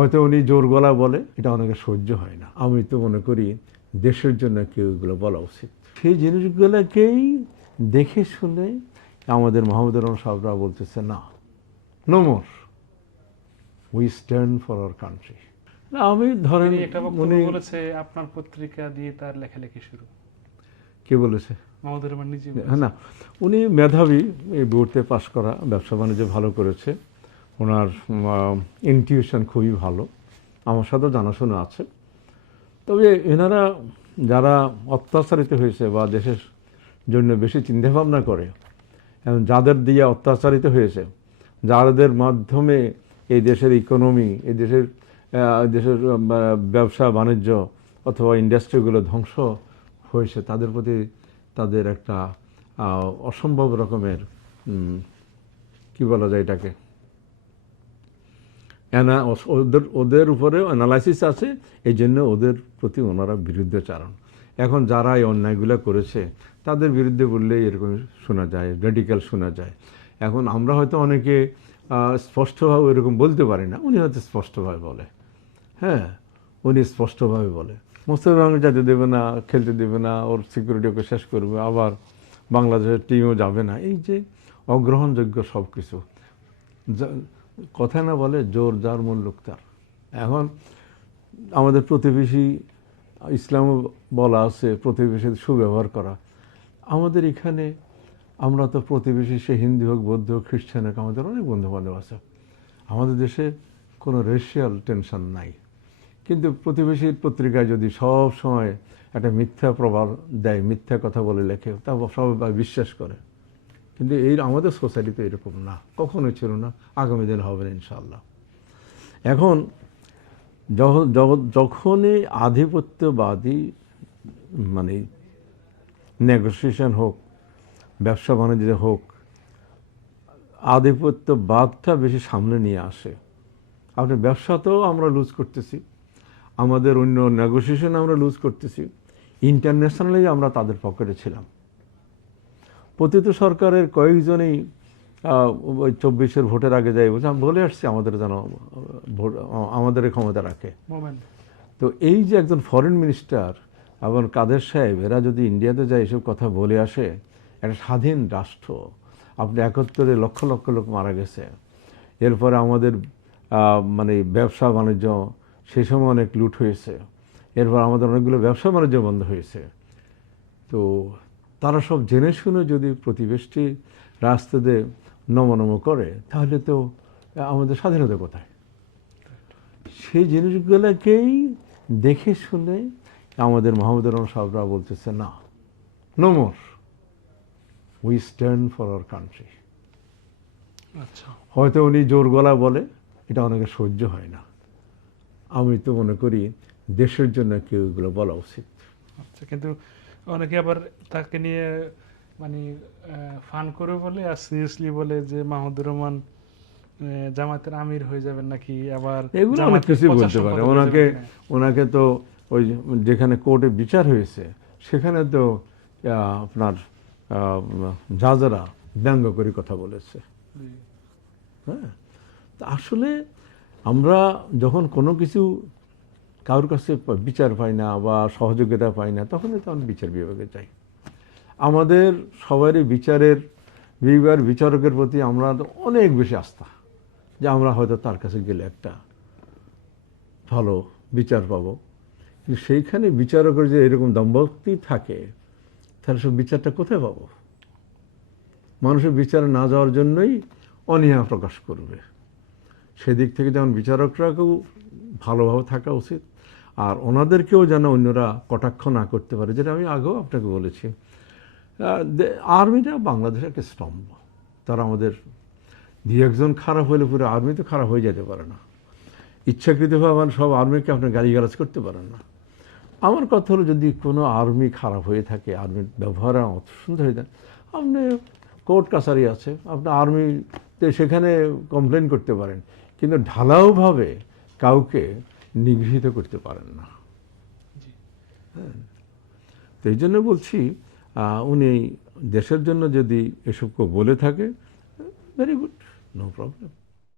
হয়তো উনি জোর গলা বলে এটা অনেকে সহ্য হয় না। আমি তো মনে করি দেশের জন্য কেউ এগুলো বলা উচিত। সেই জিনিসগুলোকেই দেখে শুনে আমাদের মোহাম্মদ রহমান সাহেবরা বলতেছে না no more we stand for our country আমি ধরেন উনি বলেছে আপনার পত্রিকা দিয়ে তার লেখালেখি শুরু। কে বলেছে? মাহমুদুর রহমান নিজে হ্যাঁ না। উনি মেধাবী এই বোর্ডে পাশ করা ব্যবসা বাণিজ্য ভালো করেছে। ওনার ইনটিউশন খুবই ভালো। আমার সাথেও জানাশোনা আছে। তবে এনারা যারা অত্যাচারিত হয়েছে বা দেশের জন্য বেশি চিন্তাভাবনা করে, এবং যাদের দিয়ে অত্যাচারিত হয়েছে, যাদের মাধ্যমে এই দেশের ইকোনমি এই দেশের দেশের ব্যবসা, বাণিজ্য অথবা ইন্ডাস্ট্রিগুলো ধ্বংস হয়েছে, তাদের প্রতি তাদের একটা অসম্ভব রকমের কি বলা যায় এটাকে? অ্যানা- ওদের ওদের উপরে অ্যানালাইসিস আছে এই জন্য ওদের প্রতি ওনারা বিরুদ্ধচারণ। এখন যারা এই অন্যায়গুলো করেছে, তাদের বিরুদ্ধে বললেই এরকম শোনা যায় রেডিক্যাল শোনা যায়। এখন আমরা হয়তো অনেকে স্পষ্টভাবে এরকম বলতে পারি না, উনি হয়তো স্পষ্টভাবে বলে। হ্যাঁ উনি স্পষ্টভাবে বলে। রহমান যেতে দেবে না, খেলতে দেবে না, ওর সিকিউরিটি ওকে শেষ করবে, আবার বাংলাদেশের টিমও যাবে না। এই যে অগ্রহণযোগ্য সব কিছু কথা না বলে জোর যার মূল লোক তার। এখন আমাদের প্রতিবেশী ইসলাম বলা আছে, প্রতিবেশীর সুব্যবহার করা। আমাদের এখানে আমরা তো প্রতিবেশী, সে হিন্দু হোক, বৌদ্ধ হোক, খ্রিস্টান হোক, আমাদের অনেক বন্ধু বান্ধব আছে। আমাদের দেশে কোনো রেশিয়াল টেনশন নাই। কিন্তু প্রতিবেশীর পত্রিকায় যদি সব সময় একটা মিথ্যা প্রভাব দেয়, মিথ্যা কথা বলে লেখে, তা সবাই বিশ্বাস করে। কিন্তু এই আমাদের সোসাইটিতে এরকম না। কখনোই ছিল না। আগামী দিন হবে না ইনশাল্লাহ এখন যখন যখন- যখনই আধিপত্যবাদী মানে নেগোসিয়েশন হোক, ব্যবসা বাণিজ্য হোক, আধিপত্যবাদটা বেশি সামনে নিয়ে আসে। আপনি ব্যবসাতেও আমরা লুজ করতেছি। আমাদের অন্য নেগোসিয়েশন আমরা লুজ করতেছি। ইন্টারন্যাশনালি আমরা তাদের পকেটে ছিলাম। পতিত সরকারের কয়েকজনেই ওই চব্বিশের ভোটের আগে যাই বলছে আমি বলে আসছি আমাদের যেন ভোট আমাদের ক্ষমতা রাখে। তো এই যে একজন ফরেন মিনিস্টার এবং কাদের সাহেব এরা যদি ইন্ডিয়াতে যায় এসব কথা বলে আসে একটা স্বাধীন রাষ্ট্র আপনি একাত্তরে লক্ষ লক্ষ লোক মারা গেছে। এরপরে আমাদের মানে ব্যবসা বাণিজ্য সেই সময় অনেক লুট হয়েছে। এরপর আমাদের অনেকগুলো ব্যবসা বাণিজ্য বন্ধ হয়েছে। তো তারা সব জেনে শুনে যদি প্রতিবেশী রাস্তাতে নমনম করে তাহলে তো আমাদের স্বাধীনতা কোথায়? সেই জিনিসগুলোকেই দেখে শুনে আমাদের মোহাম্মদ রহমান সাহেবরা বলতেছে না no more we stand for our country আচ্ছা। হয়তো উনি জোর গলা বলে এটা অনেকে সহ্য হয় না। আমি তো মনে করি দেশের জন্য কেউ এগুলো বলা উচিত। আচ্ছা কিন্তু অনেকে আবার তাকে নিয়ে মানে ফান করে বলে আর সিরিয়াসলি বলে যে মাহমুদুর রহমান জামাতের আমির হয়ে যাবেন নাকি? আবার এগুলো অনেক কিছুই বলতে পারে। ওনাকে ওনাকে তো ওই যেখানে কোর্টে বিচার হয়েছে সেখানে তো আপনার আহ, জাজরা ব্যঙ্গ করে কথা বলেছে। হ্যাঁ। তা আসলে আমরা যখন কোনো কিছু কারোর কাছে বিচার পাই না বা সহযোগিতা পাই না, তখন তখনই তখন বিচার বিভাগে যাই। আমাদের সবারই বিচারের বিভাগ বিচারকের প্রতি আমরা অনেক বেশি আস্থা যে আমরা হয়তো তার কাছে গেলে একটা ভালো বিচার পাবো। কিন্তু সেইখানে বিচারকের যে এরকম দম্ভক্তি থাকে, তাহলে সব বিচারটা কোথায় পাবো? মানুষের বিচারে না যাওয়ার জন্যই অনীহা প্রকাশ করবে। সেদিক থেকে যেমন বিচারকরাকেও ভালোভাবে থাকা উচিত আর ওনাদেরকেও যেন অন্যরা কটাক্ষ না করতে পারে, যেটা আমি আগেও আপনাকে বলেছি। আর্মিটা বাংলাদেশের একটা স্তম্ভ। তারা আমাদের দু একজন খারাপ হলে পুরো আর্মি তো খারাপ হয়ে যেতে পারে না। ইচ্ছাকৃতভাবে আমার সব আর্মিকে আপনি গালিগালাজ করতে পারেন না। আমার কথা হলো, যদি কোনো আর্মি খারাপ হয়ে থাকে, আর্মির ব্যবহার অত সুন্দর হয়ে থাকে, আপনি কোর্ট কাছারি আছে, আপনি আর্মিতে সেখানে কমপ্লেন করতে পারেন। কিন্তু ঢালাওভাবে কাউকে নিগৃহীত করতে পারেন না। হ্যাঁ। তো এই জন্য বলছি উনি দেশের জন্য যদি এসবকে বলে থাকে ভেরি গুড নো প্রবলেম